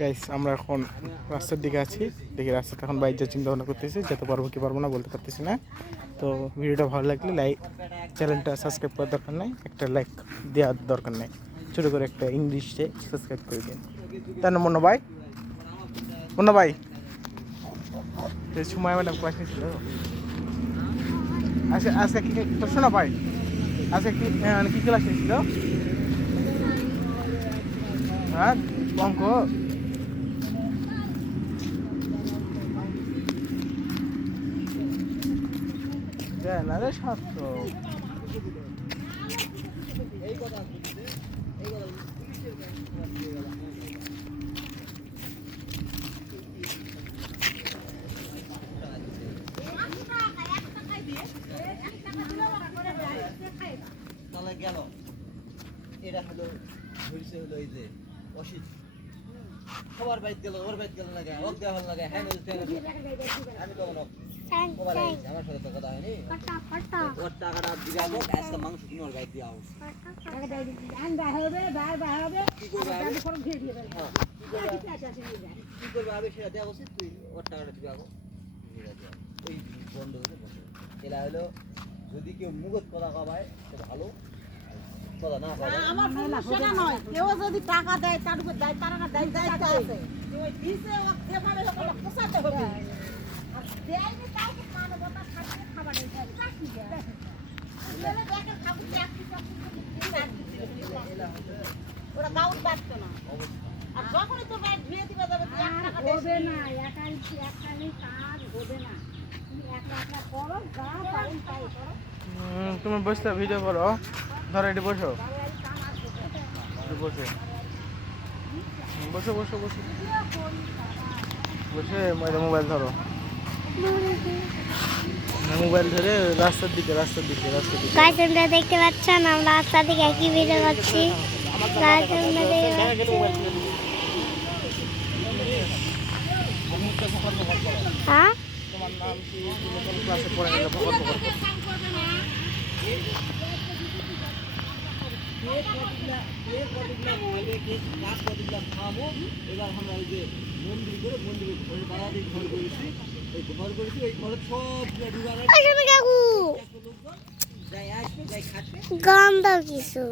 Guys আমরা এখন রাস্তার দিকে আছি, দেখি রাস্তাতে এখন বাইক যাওয়ার চিন্তা ভাবনা করতেছি, যেতে পারবো কি পারবো না বলতে পারতেছি না। তো ভিডিওটা ভালো লাগলে লাইক, চ্যানেলটা সাবস্ক্রাইব করার দরকার নেই, একটা লাইক দেওয়ার দরকার নেই, ছোটো করে একটা ইংলিশে সাবস্ক্রাইব করে দিন। তাই না মুন্না ভাই? মুন্না ভাই সময় ম্যাডাম ক্লাস নিয়েছিল আচ্ছা, আজকে কি শোনা ভাই, আজকে কি কি ক্লাস নিয়েছিল? হ্যাঁ, অঙ্ক। না রে সাতশো তাহলে গেল এটা হলো ঘুরছে হলো এই যে অসিত সবার বাইক গেল, ওর বাইক গেল লাগে, ওক দেওয়া হল লাগে, হ্যাঁ আমি তখন আমার সাথে তো কথা হয়নি, ওর টাকাটা দিবা হোক, আজকে মাংস কিনে ওর বাইক দিয়া হোক, কি করবে আবে সেটা দেওয়া উচিত, তুই ওর টাকাটা দিবা হোক, ওই বন্ধ হলে বসে এলা হলো যদি কেউ মুগত কথা কবায় সেটা ভালো কথা না কবায় আমার সমস্যা নয়, কেউ যদি টাকা দেয় তার উপর দেয়, তার না দেয় দায়িত্ব আছে, ওই দিছে ও যেভাবে লোক পোষাতে হবে, আর দেয়নি কাউকে মানবতা থাকতে খাবার দিতে হবে, চাকরি দেয় ছেলে দেখে খাবো চাকরি ওরা গাউট বাঁচতো না, আর যখনই তোর বাইক ধুয়ে দিবে যাবে তুই 1 টাকা হবে না, একাই কাজ হবে না, তুমি একা করো, যা পারেন তাই করো। তুমি বসতে ভিডিও করো, ধরো এটি বসো, বসে বসে বসে বসে বসে মোবাইল ধরো, মোবাইল ধরে রাস্তার দিকে রাস্তার দিকে রাস্তার দিকে। গাইস তোমরা দেখতে পাচ্ছেন আমরা রাস্তা থেকে একই ভিডিও করছি। গাইস তোমরা দেখতে হ্যাঁ তোমার নাম কি, তুমি কোন ক্লাসে পড়ে গেলে ভগত ভগত এবার আমরা ওই যে মন্দির করে মন্দিরের ঘরে বাড়াতে ঘর করেছি, ওই ঘর করেছি, ওই ঘরে সব আসলে কাকু যাই আসবে যাই খাটবে গান দাও কিছু,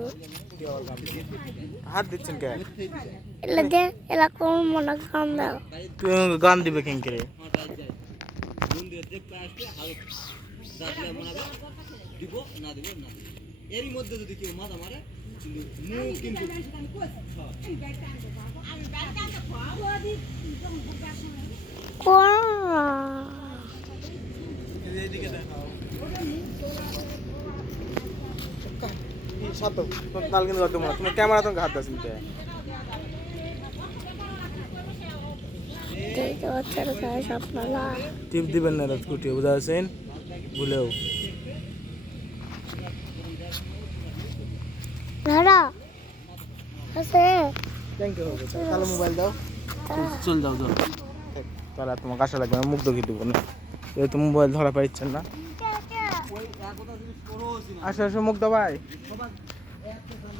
হাত দিচ্ছেন কে? এলা দে এলা কোন মনে গান দাও, গান দিবে কেন করে? মন্দিরে দেখতে আসবে হাল রাতলে মনাবে দিব না দিব না, এরই মধ্যে যদি কেউ মাথা মারে কিন্তু মুখ কিন্তু এইদিকে দেখাও সাত তাল কিন্তু করতে মনে, তুমি ক্যামেরা তো হাত দাস নিতে টিপ দিবেন না রাজকুটি, বুঝা আছেন ভুলেও দাদা আছে থ্যাংক ইউ। তাহলে মোবাইল দাও, চল যাও যাও, তাহলে তোমার কাছে লাগবে না, মুখ দেখে দেবো না, যেহেতু মোবাইল ধরা পাইছেন না। আসো আসো মুখ দাও ভাই,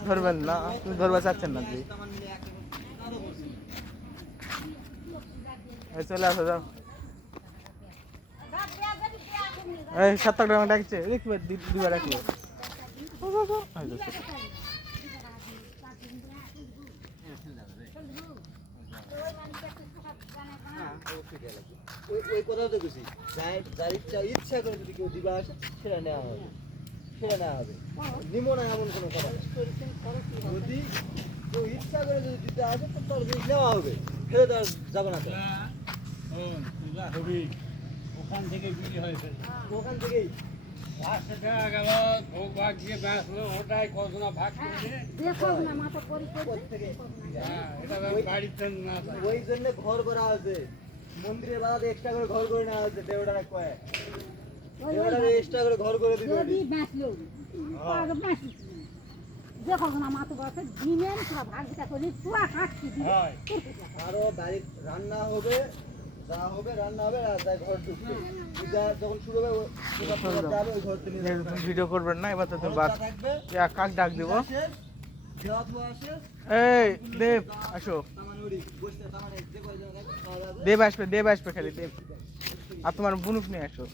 ধরবেন না, তুমি ধরবা চাচ্ছেন না তুই, চলে আসো যাও। এই 70 টাকা ডাকছে, দেখবে দুবার রাখবে। ওই কথাও তো খুশি, যার ইচ্ছা করে যদি কেউ দিবা আসে সেটা নেওয়া হবে, সেটা নেওয়া হবে, নিব না এমন কোনো কথা না। যদি কেউ ইচ্ছা করে যদি দিতে আসে তো তার জিনিস নেওয়া হবে, ফেলে দেওয়া যাবে না। ওখান থেকে বিক্রি হয়েছে, ওখান থেকেই 500 টাকা গেল, ভোগ ভাগ দিয়ে বেঁচলো, ওটাই কজনা ভাগ করে দেখো না মাথা পরি এটা বাড়িতে না যায়। ওই জন্য ঘর করা আছে, মন্দিরের বাড়াতে এক্সট্রা করে ঘর করে নেওয়া হচ্ছে, দেওটারে কয় দেওটারে এক্সট্রা করে ঘর করে দিবে। যদি বাঁচলো আগে বাঁচি দেখো না মাথা বসে দিনেন সব ভাগটা করে পুরা কাটছি হয় আরো বাড়ি রান্না হবে, যা হবে রান্না হবে, আর যা ঘর ঢুকবে পূজা যখন শুরু হবে যাবে ওই ঘর থেকে ভিডিও করবেন না, এবার তো তুমি থাকবে, কাক ডাক দিব। দেওয়া তো আসে এই দেব আসো, দেব আসবে খালি দেব। আর তোমার বুনুক নিয়ে আসো।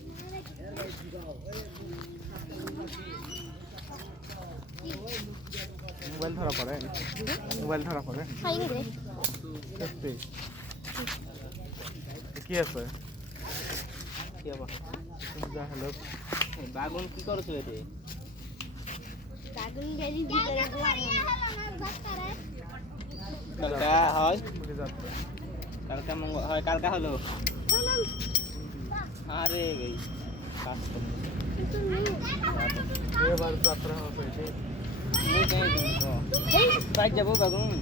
মোবাইল ধরা পড়ে, মোবাইল ধরা পড়ে। সত্যি কি আছে? কি আবার যা হ্যালো বাগুন কি করছো এতে? কালকা হয়, কালকা হয়, কালকা হলো। আরে গই এবার যাত্রা হবে। বাইক যাবো বাগুন।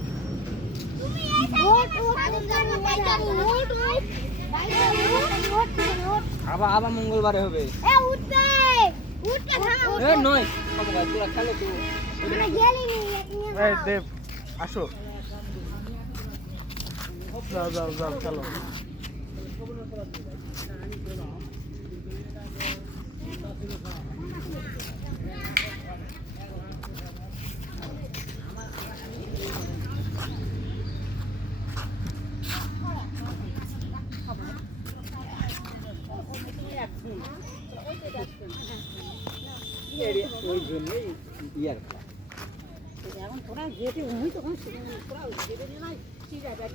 আবার আবার মঙ্গলবারে হবে। নয় তোরা খেলো তো। এই দেব আসো, যাও যাও যাও চলো। ওই জন্যই ইয়ার এখন তোরা যেতে ওই তখন তোরা যেতে নিয়ে নাই ঠিক আছে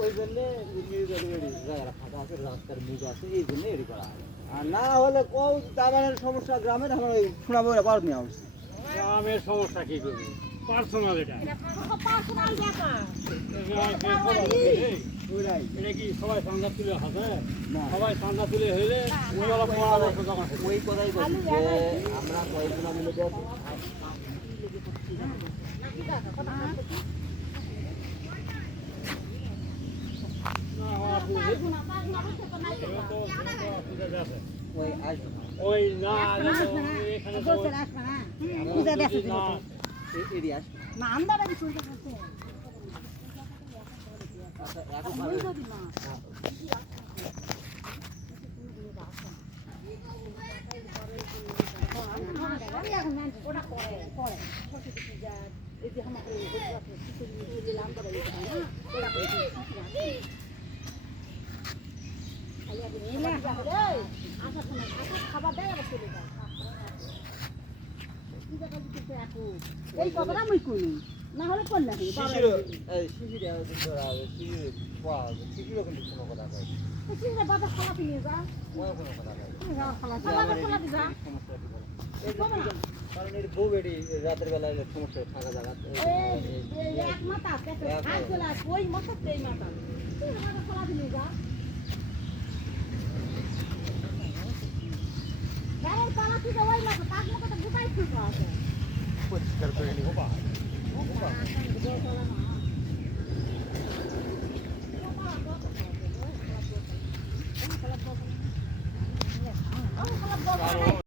ওই জন্য জায়গাটা ফাঁকা আছে, রাস্তার মুখ আছে, এই জন্য এটি করা হয়। আর না হলে কও দাবানের সমস্যা গ্রামের আমার শোনাবো পার নেওয়া উচিত। গ্রামের সমস্যা কি করবি? পার্সোনাল এটা। পার্সোনাল ব্যাপার। ওইটাই এটা কি সবাই চাঁদা তুলে হবে? না। সবাই চাঁদা তুলে হলে ওইগুলো পরামর্শ জমা হবে। ওই কথাই বলছি যে আমরা কয়েকজন মিলে ওই আসবে ওই না এখানে তো পূজা দেখে না এটি আসবে। না আমরা বাড়ি পূজা করতে আচ্ছা এখন ভালো ওটা করে করে সরস্বতী পূজা এই যে আমাকে আমরা বাড়ি না ওরা খাবার দেয় আবার চলে যায় এই কথাটা আমি করি না হলে করলে শিশিরও এই শিশিরে ধরা হবে, শিশিরে পাওয়া হবে, শিশিরও কিন্তু কোনো কথা কয় না। বাজার খালাতে নিয়ে যা কোনো কোনো কথা কয় না। বাজার খালাতে যা সমস্যা কি বলো? কারণ এর বউ বেটি রাতের বেলা এলে সমস্যা থাকা জায়গা এক মাথা আর চলে আস ওই মাথা এই মাথা বাজার খালাতে নিয়ে যা গায়ের পালা থেকে ওই মাথা তার মতো গোটাই ঠিক আছে পরিষ্কার করে নিব। ও